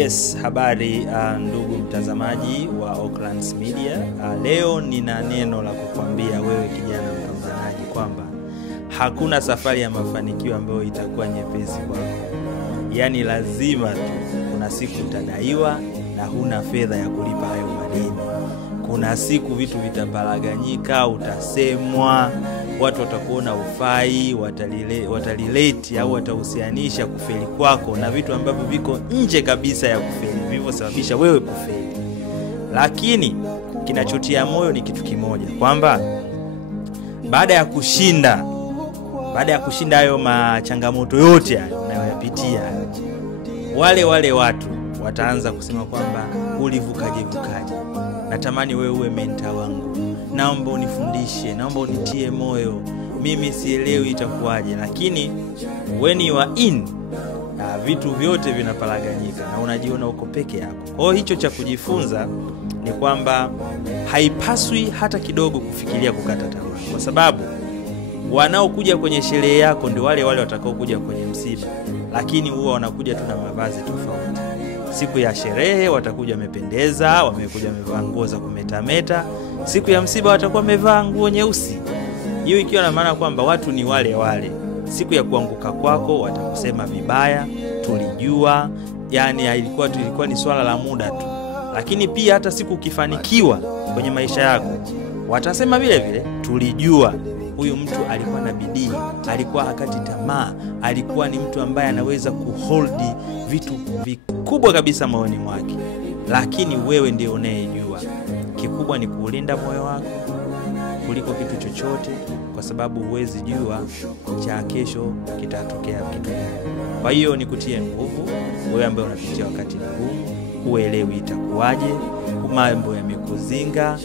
Yes, habari ndugu mtazamaji wa Oaklands Media. Leo nina neno la kukwambia wewe kijana mpambanaji kwamba hakuna safari ya mafanikio ambayo itakuwa nyepesi kwako. Yaani lazima tu kuna siku utadaiwa na huna fedha ya kulipa hayo madeni. Kuna siku vitu vitabalaganyika, utasemwa, watu watakuona ufai, watalileti au watahusianisha kufeli kwako na vitu ambavyo viko nje kabisa ya kufeli, vivyo sababisha wewe kufeli. Lakini kinachotia moyo ni kitu kimoja, kwamba baada ya kushinda hayo machangamoto yote unayoyapitia, wale watu wataanza kusema kwamba ulivukaje. Natamani wewe uwe mentor wangu. Naomba unifundishe, naomba unitie moyo. Mimi sielewi itakuwaje. Lakini when you are in, vitu vyote vinapalaganyika na unajiona uko peke yako. Kwa hiyo hicho cha kujifunza ni kwamba haipaswi hata kidogo kufikiria kukata tamaa, kwa sababu wanaokuja kwenye sherehe yako ndio wale watakao kuja kwenye msiba, lakini huwa wanakuja tu na mavazi tofauti. Siku ya sherehe watakuja wamependeza, wamekuja wamevaa nguo za kumetameta. Siku ya msiba watakuwa wamevaa nguo nyeusi. Hiyo ikiwa na maana kwamba watu ni wale. Siku ya kuanguka kwako watakusema vibaya, tulijua, yani ilikuwa ni swala la muda tu. Lakini pia hata siku ukifanikiwa kwenye maisha yako, watasema vile tulijua huyu mtu alikuwa na bidii, alikuwa hakati tamaa, alikuwa ni mtu ambaye anaweza kuhold vitu vikubwa kabisa moyoni mwake. Lakini wewe ndio unayejua. Kikubwa ni kuulinda moyo wako kuliko kitu chochote, kwa sababu huwezi jua cha kesho kitatokea kitu gani. Kwa hiyo nikutie nguvu wewe ambaye unapitia wakati mgumu, uelewi itakuwaje, mambo yamekuzinga,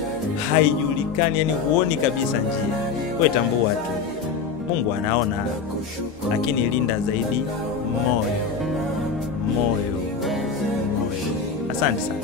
haijulikani, yani huoni kabisa njia. Wewe tambua tu Mungu anaona, lakini linda zaidi moyo. Asante sana.